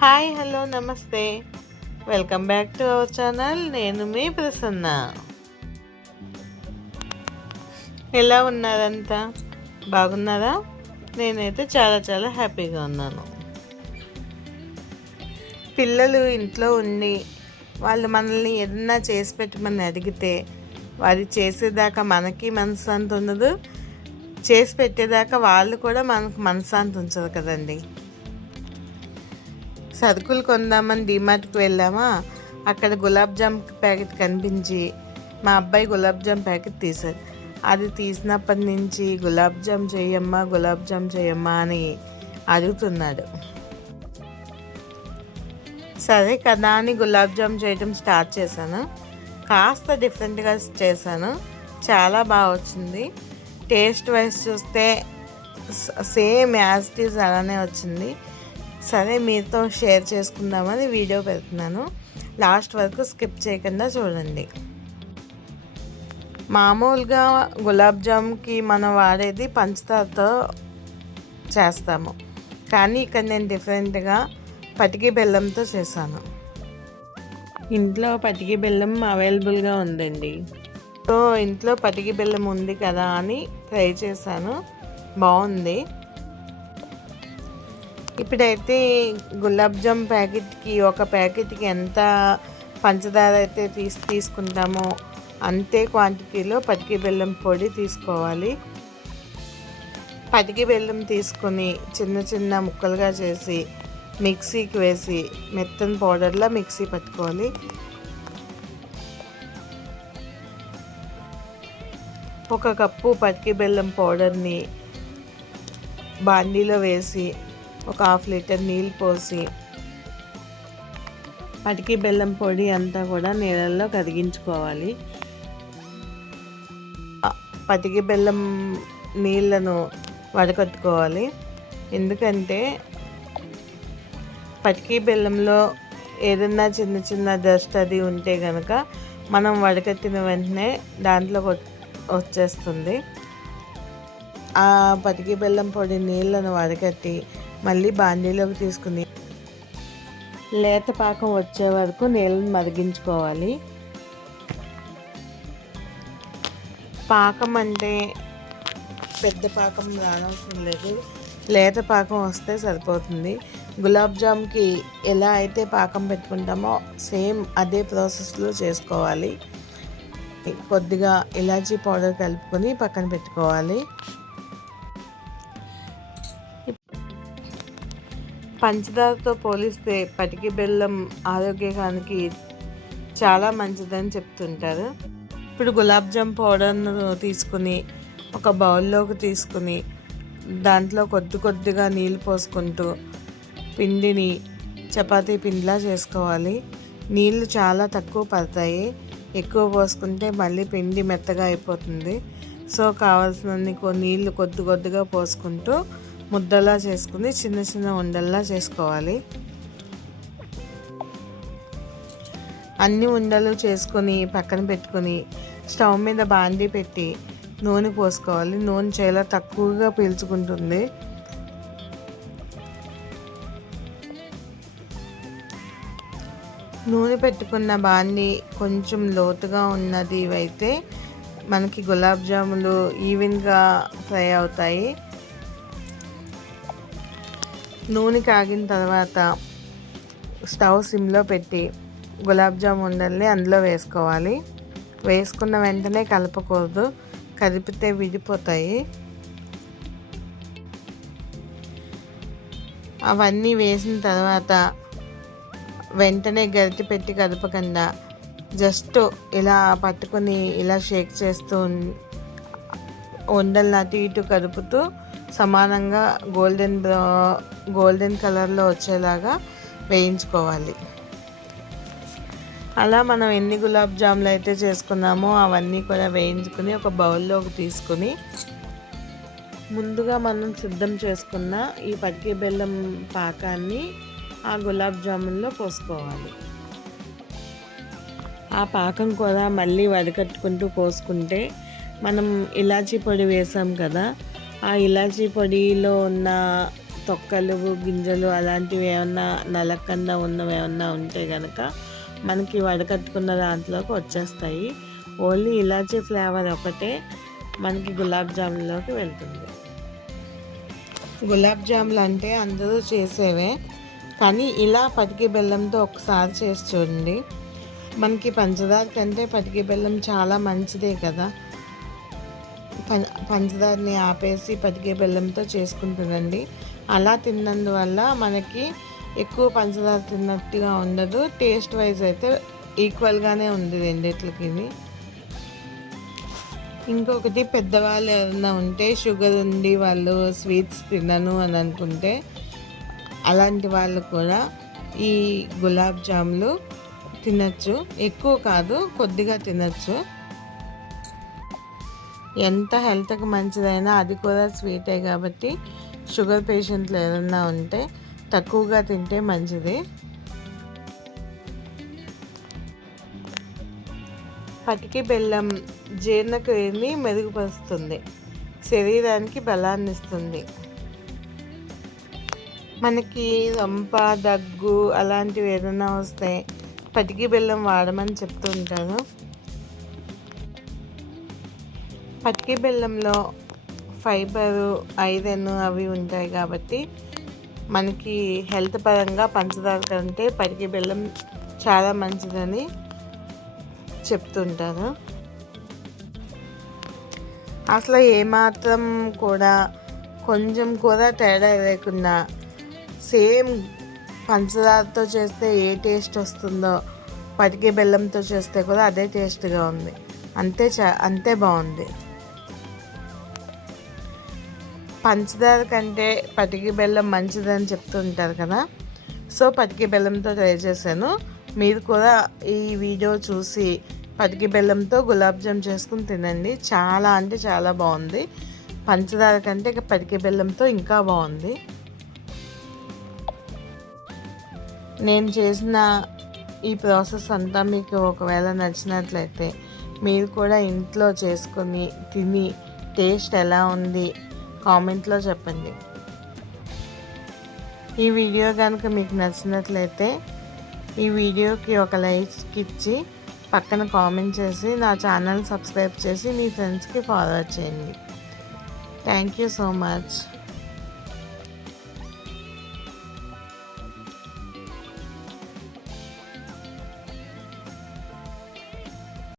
Hi hello నమస్తే. Welcome back to our channel. నేను మీ ప్రసన్న. ఎలా ఉన్నారంతా? బాగున్నారా? నేనైతే చాలా హ్యాపీగా ఉన్నాను. పిల్లలు ఇంట్లో ఉండి వాళ్ళు మనల్ని ఏదన్నా చేసి పెట్టమని అడిగితే వారి చేసేదాకా మనకి మనశ్శాంతి ఉండదు, చేసి పెట్టేదాకా వాళ్ళు కూడా మనకు మనశ్శాంతి ఉంచదు కదండి. సరుకులు కొందామని డీమార్ట్కి వెళ్ళామా, అక్కడ గులాబ్ జామ్ ప్యాకెట్ కనిపించి మా అబ్బాయి గులాబ్ జామ్ ప్యాకెట్ తీశాడు. అది తీసినప్పటి నుంచి గులాబ్ జామ్ చేయమ్మా అని అడుగుతున్నాడు. సరే కదా అని గులాబ్ జామ్ చేయడం స్టార్ట్ చేశాను. కాస్త డిఫరెంట్గా చేశాను, చాలా బాగా వచ్చింది. టేస్ట్ వైజ్ చూస్తే సేమ్ యాజ్ ఇట్ ఈజ్ అలానే వచ్చింది. సరే మీతో షేర్ చేసుకుందామని వీడియో పెడుతున్నాను. లాస్ట్ వరకు స్కిప్ చేయకుండా చూడండి. మామూలుగా గులాబ్ జామ్కి మనం వాడేది పంచదారతో చేస్తాము, కానీ ఇక్కడ నేను డిఫరెంట్గా పటికి బెల్లంతో చేశాను. ఇంట్లో పటికి బెల్లం అవైలబుల్గా ఉందండి. సో ఇంట్లో పటికి బెల్లం ఉంది కదా అని ట్రై చేశాను, బాగుంది. ఇప్పుడైతే గులాబ్ జామ్ ప్యాకెట్కి ఒక ప్యాకెట్కి ఎంత పంచదార అయితే తీసుకుంటామో అంతే క్వాంటిటీలో పటికి బెల్లం పొడి తీసుకోవాలి. పటికి బెల్లం తీసుకొని చిన్న ముక్కలుగా చేసి మిక్సీకి వేసి మెత్తని పౌడర్లా మిక్సీ పట్టుకోవాలి. ఒక కప్పు పటికి బెల్లం పౌడర్ని బాండీలో వేసి ఒక 1/2 లీటర్ నీళ్ళు పోసి పటికి బెల్లం పొడి అంతా కూడా నీళ్ళల్లో కరిగించుకోవాలి. పటికి బెల్లం నీళ్ళను వడకట్టుకోవాలి. ఎందుకంటే పటికి బెల్లంలో ఏదన్నా చిన్న డస్ట్ అది ఉంటే కనుక మనం వడకట్టిన వెంటనే దాంట్లో వచ్చేస్తుంది. ఆ పటికి బెల్లం పొడి నీళ్ళను వడకట్టి మళ్ళీ బాండీలోకి తీసుకుని లేత పాకం వచ్చే వరకు నీళ్ళని మరిగించుకోవాలి. పాకం అంటే పెద్ద పాకం రానవసరం లేదు, లేత పాకం వస్తే సరిపోతుంది. గులాబ్ జామ్కి ఎలా అయితే పాకం పెట్టుకుంటామో సేమ్ అదే ప్రాసెస్లో చేసుకోవాలి. కొద్దిగా ఇలాచీ పౌడర్ కలుపుకొని పక్కన పెట్టుకోవాలి. పంచదారతో పోలిస్తే పటికి బెల్లం ఆరోగ్యానికి చాలా మంచిదని చెప్తుంటారు. ఇప్పుడు గులాబ్ జామ్ పౌడర్ను తీసుకుని ఒక బౌల్లోకి తీసుకుని దాంట్లో కొద్దిగా నీళ్ళు పోసుకుంటూ పిండిని చపాతీ పిండిలా చేసుకోవాలి. నీళ్ళు చాలా తక్కువ పడతాయి, ఎక్కువ పోసుకుంటే మళ్ళీ పిండి మెత్తగా అయిపోతుంది. సో కావాల్సినన్ని నీళ్ళు కొద్దిగా పోసుకుంటూ ముద్దలా చేసుకుని చిన్న ఉండల్లా చేసుకోవాలి. అన్ని ఉండలు చేసుకొని పక్కన పెట్టుకొని స్టవ్ మీద బాండీ పెట్టి నూనె పోసుకోవాలి. నూనె చాలా తక్కువగా పీల్చుకుంటుంది. నూనె పెట్టుకున్న బాండీ కొంచెం లోతుగా ఉన్నది అయితే మనకి గులాబ్ జాములు ఈవెన్గా ఫ్రై అవుతాయి. నూనె కాగిన తర్వాత స్టవ్ సిమ్లో పెట్టి గులాబ్ జామ్ ఉండల్ని అందులో వేసుకోవాలి. వేసుకున్న వెంటనే కలపకూడదు, కదిపితే విడిపోతాయి. అవన్నీ వేసిన తర్వాత వెంటనే గరిటె పెట్టి కదపకుండా జస్ట్ ఇలా పట్టుకొని ఇలా షేక్ చేస్తూ ఉండల్ని అటు ఇటు కదుపుతూ సమానంగా గోల్డెన్ కలర్లో వచ్చేలాగా వేయించుకోవాలి. అలా మనం ఎన్ని గులాబ్ జాములు అయితే చేసుకున్నామో అవన్నీ కూడా వేయించుకుని ఒక బౌల్లోకి తీసుకుని ముందుగా మనం సిద్ధం చేసుకున్న ఈ పటికి బెల్లం పాకాన్ని ఆ గులాబ్ జాముల్లో పోసుకోవాలి. ఆ పాకం కూడా మళ్ళీ వడకట్టుకుంటూ పోసుకుంటే మనం ఇలాచీ పొడి వేసాం కదా, ఆ ఇలాచీ పొడిలో ఉన్న తొక్కలు గింజలు అలాంటివి ఏమన్నా నలగకుండా ఉన్నవి ఏమన్నా ఉంటే కనుక మనకి వడకట్టుకున్న దాంట్లోకి వచ్చేస్తాయి. ఓన్లీ ఇలాచీ ఫ్లేవర్ ఒకటే మనకి గులాబ్ జామున్లోకి వెళ్తుంది. గులాబ్ జాములు అంటే అందరూ చేసేవే, కానీ ఇలా పటికి బెల్లంతో ఒకసారి చేసి చూడండి. మనకి పంచదార కంటే పటికి బెల్లం చాలా మంచిదే కదా. పంచదారని ఆపేసి పటికి బెల్లంతో చేసుకుంటుందండి. అలా తిన్నందువల్ల మనకి ఎక్కువ పంచదార తిన్నట్టుగా ఉండదు. టేస్ట్ వైజ్ అయితే ఈక్వల్గానే ఉంది రెండిట్లకి. ఇంకొకటి, పెద్దవాళ్ళు ఏదైనా ఉంటే షుగర్ ఉండి వాళ్ళు స్వీట్స్ తినను అని అనుకుంటే అలాంటి వాళ్ళు కూడా ఈ గులాబ్ జాములు తినచ్చు. ఎక్కువ కాదు, కొద్దిగా తినచ్చు. ఎంత హెల్త్కి మంచిదైనా అది కూడా స్వీటే కాబట్టి షుగర్ పేషెంట్లు ఏదన్నా ఉంటే తక్కువగా తింటే మంచిది. పటికి బెల్లం జీర్ణక్రియని మెరుగుపరుస్తుంది, శరీరానికి బలాన్ని ఇస్తుంది. మనకి రొంప దగ్గు అలాంటివి ఏదైనా వస్తే పటికి బెల్లం వాడమని చెప్తూ ఉంటారు. పటికి బెల్లంలో ఫైబరు, ఐరన్ అవి ఉంటాయి కాబట్టి మనకి హెల్త్ పరంగా పంచదార కంటే పటికి బెల్లం చాలా మంచిదని చెప్తుంటారు. అసలు ఏమాత్రం కూడా కొంచెం కూడా తేడా లేకుండా సేమ్ పంచదారతో చేస్తే ఏ టేస్ట్ వస్తుందో పటికి బెల్లంతో చేస్తే కూడా అదే టేస్ట్గా ఉంది. అంతే బాగుంది. పంచదార కంటే పటికి బెల్లం మంచిదని చెప్తుంటారు కదా. సో పటికి బెల్లంతో ట్రై చేశాను. మీరు కూడా ఈ వీడియో చూసి పటికి బెల్లంతో గులాబ్ జామ్ చేసుకుని తినండి. చాలా అంటే చాలా బాగుంది. పంచదార కంటే పటికి బెల్లంతో ఇంకా బాగుంది. నేను చేసిన ఈ ప్రాసెస్ అంతా మీకు ఒకవేళ నచ్చినట్లయితే మీరు కూడా ఇంట్లో చేసుకొని తిని టేస్ట్ ఎలా ఉంది కామెంట్లో చెప్పండి. ఈ వీడియో కనుక మీకు నచ్చినట్లయితే ఈ వీడియోకి ఒక లైక్ ఇచ్చి పక్కన కామెంట్ చేసి నా ఛానల్ సబ్స్క్రైబ్ చేసి మీ ఫ్రెండ్స్కి ఫార్వర్డ్ చేయండి. Thank you so much.